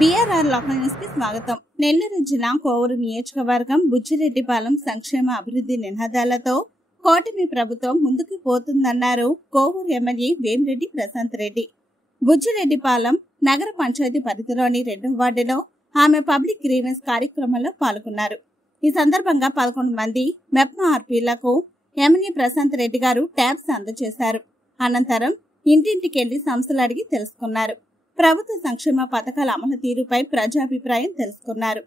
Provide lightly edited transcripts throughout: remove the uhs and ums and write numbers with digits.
BRR local news కి స్వాగతం. నెల్లూరు జిల్లా కోవూరు నియోజకవర్గం బుచ్చిరెడ్డిపాలెం సంక్షేమ అభివృద్ధి నినాదాలతో కూటమి ప్రభుత్వం ముందుకు పోతుందన్నారు కోవూరు ఎమ్మెల్యే వేమిరెడ్డి ప్రశాంత్ రెడ్డి. బుచ్చిరెడ్డిపాలెం నగర పంచాయతీ పరిధిలోని 2వ వార్డులో ఆమె పబ్లిక్ గ్రీవెన్స్ కార్యక్రమంలో పాల్గొన్నారు. ఈ సందర్భంగా 11 మంది మెప్మా ఆర్పీలకు ఎమ్మెల్యే ప్రశాంత్ రెడ్డి గారు ట్యాబ్స్ అందజేశారు. అనంతరం ఇంటింటికెళ్లి సమస్యలు అడిగి తెలుసుకున్నారు. ప్రభుత్వ సంక్షేమ పథకాల అమలు తీరుపై ప్రజాభిప్రాయం తెలుసుకున్నారు.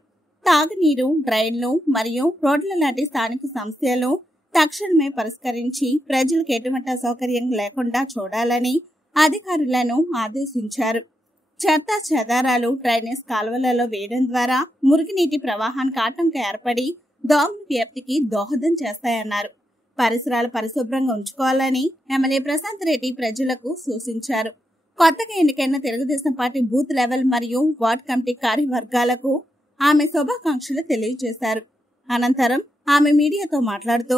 తాగునీరు, డ్రైన్లు మరియు రోడ్ల లాంటి స్థానిక సమస్యలు తక్షణమే పరిష్కరించి ప్రజలకు ఎటువంటి అసౌకర్యం లేకుండా చూడాలని అధికారులను ఆదేశించారు. చెత్త చెదారాలు డ్రైనేజ్ కాలువలలో వేయడం ద్వారా మురుగునీటి ప్రవాహానికి ఆటంకం ఏర్పడి దోమల వ్యాప్తికి దోహదం చేస్తాయన్నారు. పరిసరాలు పరిశుభ్రంగా ఉంచుకోవాలని ఎమ్మెల్యే ప్రశాంత్ రెడ్డి ప్రజలకు సూచించారు. కొత్తగా ఎన్నికైన తెలుగుదేశం పార్టీ బూత్ లెవెల్ మరియు వార్డ్ కమిటీ కార్యవర్గాలకు ఆమె శుభాకాంక్షలు తెలియజేశారు. అనంతరం ఆమె మీడియాతో మాట్లాడుతూ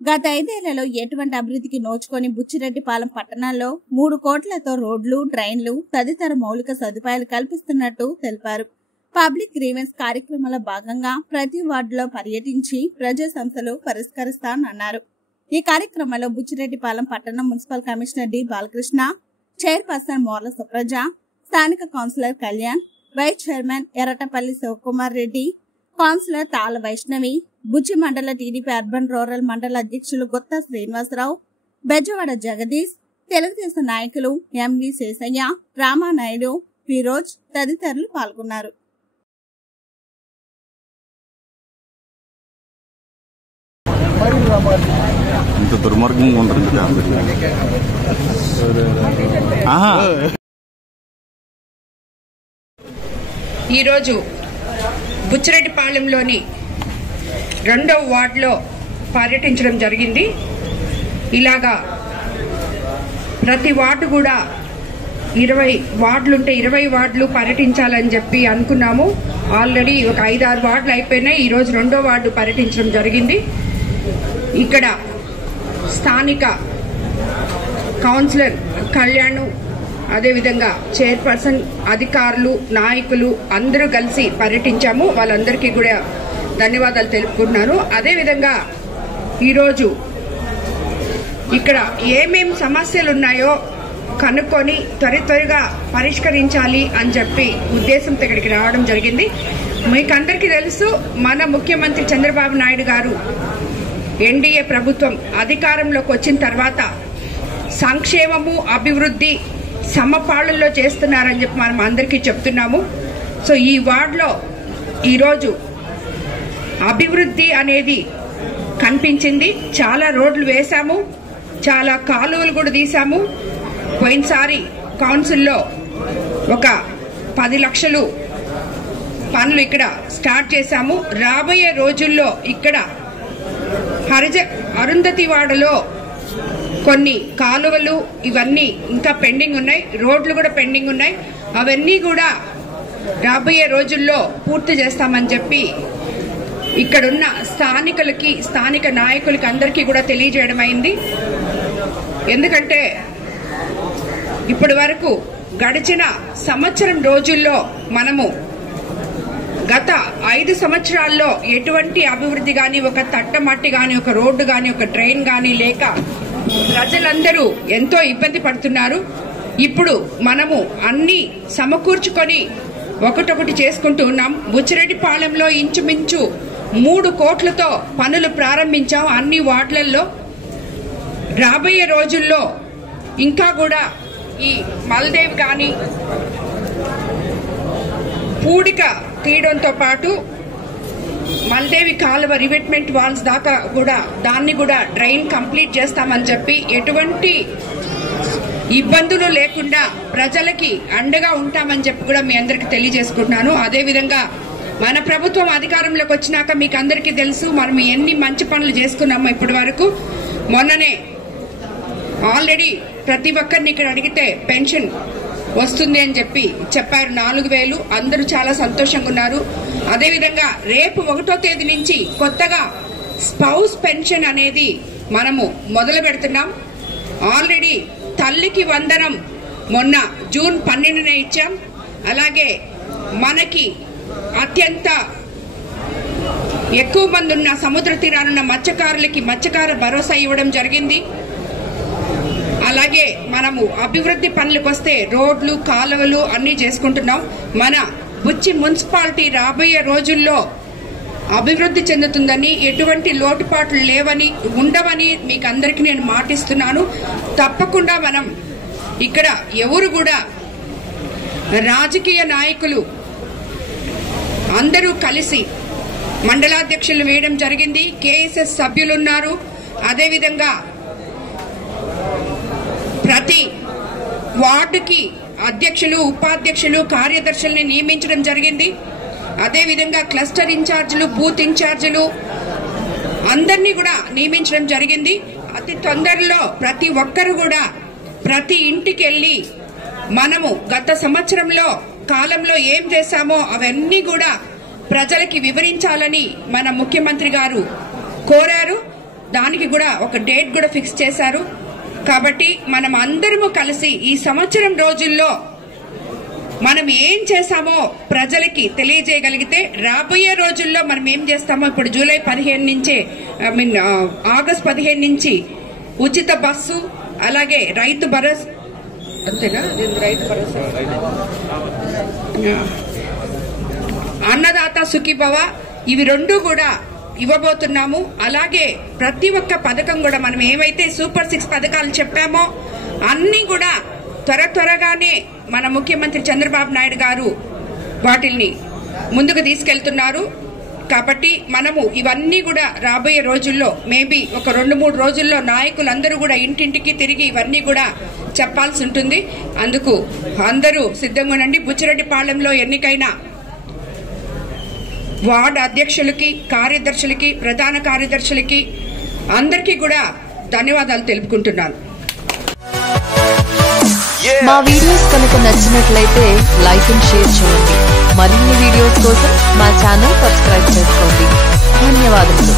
గత 5 ఏళ్లలో ఎటువంటి అభివృద్ధికి నోచుకొని బుచ్చిరెడ్డిపాలెం పట్టణంలో 3 కోట్లతో రోడ్లు, డ్రైన్లు తదితర మౌలిక సదుపాయాలు కల్పిస్తున్నట్టు తెలిపారు. పబ్లిక్ గ్రీవెన్స్ కార్యక్రమంలో భాగంగా ప్రతి వార్డులో పర్యటించి ప్రజా సమస్యలు పరిష్కరిస్తానన్నారు. ఈ కార్యక్రమంలో బుచ్చిరెడ్డిపాలెం పట్టణం municipal commissioner D Balakrishna, chairperson Morla Supraja, స్థానిక councillor Kalyan, vice chairman Erratapalli Sivakumar Reddy, councillor Tala Vaishnavi, బుచ్చి మండల టీడీపీ అర్బన్ రూరల్ మండల అధ్యక్షులు గుత్తా శ్రీనివాసరావు, బెజవాడ జగదీష్, తెలుగుదేశం నాయకులు ఎంవి శేషయ్య, రామానాయుడు, ఫిరోజ్ తదితరులు పాల్గొన్నారు. ఇంత దుర్మార్గంగా ఉంటుంది. ఈరోజు బుచ్చిరెడ్డిపాలెంలోని 2వ వార్డులో పర్యటించడం జరిగింది. ఇలాగా ప్రతి వార్డు కూడా 20 వార్డులుంటే 20 వార్డులు పర్యటించాలని చెప్పి అనుకున్నాము. ఆల్రెడీ ఒక 5-6 వార్డులు అయిపోయినాయి. ఈరోజు 2వ వార్డు పర్యటించడం జరిగింది. ఇక్కడ స్థానిక కౌన్సిలర్ కళ్యాణ్, అదేవిధంగా చైర్పర్సన్, అధికారులు, నాయకులు అందరూ కలిసి పర్యటించాము. వాళ్ళందరికీ కూడా ధన్యవాదాలు తెలుపుకుంటున్నాను. అదేవిధంగా ఈరోజు ఇక్కడ ఏమేం సమస్యలు ఉన్నాయో కనుక్కొని త్వరగా పరిష్కరించాలి అని చెప్పి ఉద్దేశంతో ఇక్కడికి రావడం జరిగింది. మీకందరికీ తెలుసు, మన ముఖ్యమంత్రి చంద్రబాబు నాయుడు గారు ఎన్డీఏ ప్రభుత్వం అధికారంలోకి వచ్చిన తర్వాత సంక్షేమము, అభివృద్ధి సమపాళ్లలో చేస్తున్నారని చెప్పి మనం అందరికీ చెప్తున్నాము. సో ఈ వార్డులో ఈరోజు అభివృద్ధి అనేది కనిపించింది. చాలా రోడ్లు వేశాము, చాలా కాలువలు కూడా తీశాము. పోయినసారి కౌన్సిల్లో ఒక 10 లక్షలు పనులు ఇక్కడ స్టార్ట్ చేశాము. రాబోయే రోజుల్లో ఇక్కడ అరుంధతి వాడలో కొన్ని కాలువలు ఇవన్నీ ఇంకా పెండింగ్ ఉన్నాయి, రోడ్లు కూడా పెండింగ్ ఉన్నాయి. అవన్నీ కూడా రాబోయే రోజుల్లో పూర్తి చేస్తామని చెప్పి ఇక్కడున్న స్థానిక నాయకులకి అందరికీ కూడా తెలియజేయడం అయింది. ఎందుకంటే ఇప్పటి వరకు గడిచిన సంవత్సరం రోజుల్లో మనము గత 5 సంవత్సరాల్లో ఎటువంటి అభివృద్ధి గాని, ఒక తట్టమట్టి గాని, ఒక రోడ్డు గాని, ఒక డ్రైన్ గాని లేక ప్రజలందరూ ఎంతో ఇబ్బంది పడుతున్నారు. ఇప్పుడు మనము అన్ని సమకూర్చుకొని ఒకటొకటి చేసుకుంటూ ఉన్నాం. బుచ్చిరెడ్డిపాలెంలో ఇంచుమించు 3 కోట్లతో పనులు ప్రారంభించాం అన్ని వార్డులలో. రాబోయే రోజుల్లో ఇంకా కూడా ఈ మల్దేవ్ గాని పూడిక తీయడంతో పాటు మల్దేవి కాలువ రివెట్మెంట్ వాల్స్ దాకా కూడా దాన్ని కూడా డ్రైన్ కంప్లీట్ చేస్తామని చెప్పి ఎటువంటి ఇబ్బందులు లేకుండా ప్రజలకి అండగా ఉంటామని చెప్పి కూడా మీ అందరికి తెలియజేసుకుంటున్నాను. అదేవిధంగా మన ప్రభుత్వం అధికారంలోకి వచ్చినాక మీకు అందరికీ తెలుసు మనం ఎన్ని మంచి పనులు చేసుకున్నామో ఇప్పటి వరకు. మొన్ననే ఆల్రెడీ ప్రతి ఒక్కరిని ఇక్కడ అడిగితే పెన్షన్ వస్తుంది అని చెప్పి చెప్పారు, 4000. అందరూ చాలా సంతోషంగా ఉన్నారు. అదేవిధంగా రేపు 1వ తేదీ నుంచి కొత్తగా స్పౌస్ పెన్షన్ అనేది మనము మొదలు పెడుతున్నాం. ఆల్రెడీ తల్లికి వందనం మొన్న జూన్ 12న ఇచ్చాం. అలాగే మనకి అత్యంత ఎక్కువ మంది ఉన్న సముద్ర తీరానున్న మత్స్యకారులకి మత్స్యకార భరోసా ఇవ్వడం జరిగింది. అలాగే మనము అభివృద్ధి పనులకు వస్తే రోడ్లు, కాలువలు అన్ని చేసుకుంటున్నాం. మన బుచ్చి మున్సిపాలిటీ రాబోయే రోజుల్లో అభివృద్ధి చెందుతుందని, ఎటువంటి లోటుపాట్లు లేవని, ఉండవని మీకు అందరికీ నేను మాటిస్తున్నాను. తప్పకుండా మనం ఇక్కడ ఎవరు కూడా రాజకీయ నాయకులు అందరూ కలిసి మండలాధ్యక్షులు వేయడం జరిగింది. కేఎస్ఎస్ సభ్యులున్నారు. అదేవిధంగా ప్రతి వార్డుకి అధ్యక్షులు, ఉపాధ్యక్షులు, కార్యదర్శుల్ని నియమించడం జరిగింది. అదేవిధంగా క్లస్టర్ ఇన్ఛార్జీలు, బూత్ ఇన్ఛార్జీలు అందరినీ కూడా నియమించడం జరిగింది. అతి తొందరలో ప్రతి ఒక్కరు కూడా ప్రతి ఇంటికి వెళ్లి మనము గత సంవత్సరంలో కాలంలో ఏం చేశామో అవన్నీ కూడా ప్రజలకి వివరించాలని మన ముఖ్యమంత్రి గారు కోరారు. దానికి కూడా ఒక డేట్ కూడా ఫిక్స్ చేశారు. కాబట్టి మనం అందరము కలిసి ఈ సంవత్సరం రోజుల్లో మనం ఏం చేశామో ప్రజలకి తెలియజేయగలిగితే రాబోయే రోజుల్లో మనం ఏం చేస్తామో, ఇప్పుడు జూలై 15 నుంచే ఆగస్ట్ 15 నుంచి ఉచిత బస్సు, అలాగే రైతు భరోసా, అంతేనా, రైతు భరోసా, అన్నదాత సుఖీభవ, ఇవి రెండు కూడా ఇవ్వబోతున్నాము. అలాగే ప్రతి ఒక్క పథకం కూడా మనం ఏవైతే సూపర్ 6 పథకాలు చెప్పామో అన్ని కూడా త్వరగానే మన ముఖ్యమంత్రి చంద్రబాబు నాయుడు గారు వాటిల్ని ముందుకు తీసుకెళ్తున్నారు. కాబట్టి మనము ఇవన్నీ కూడా రాబోయే రోజుల్లో మేబీ ఒక 2-3 రోజుల్లో నాయకులందరూ కూడా ఇంటింటికి తిరిగి ఇవన్నీ కూడా చెప్పాల్సి ఉంటుంది. అందుకు అందరూ సిద్ధంగా ఉండండి. బుచ్చిరెడ్డిపాళెంలో ఎన్నికైన వార్డు అధ్యక్షులకి, కార్యదర్శులకి, ప్రధాన కార్యదర్శులకి అందరికీ కూడా ధన్యవాదాలు తెలుపుకుంటున్నాను. మా వీడియోస్ కనుక నచ్చినట్లయితే లైక్ అండ్ షేర్ చేయండి. మరిన్ని వీడియోస్ కోసం మా ఛానల్ సబ్స్క్రైబ్ చేసుకోండి. ధన్యవాదాలు.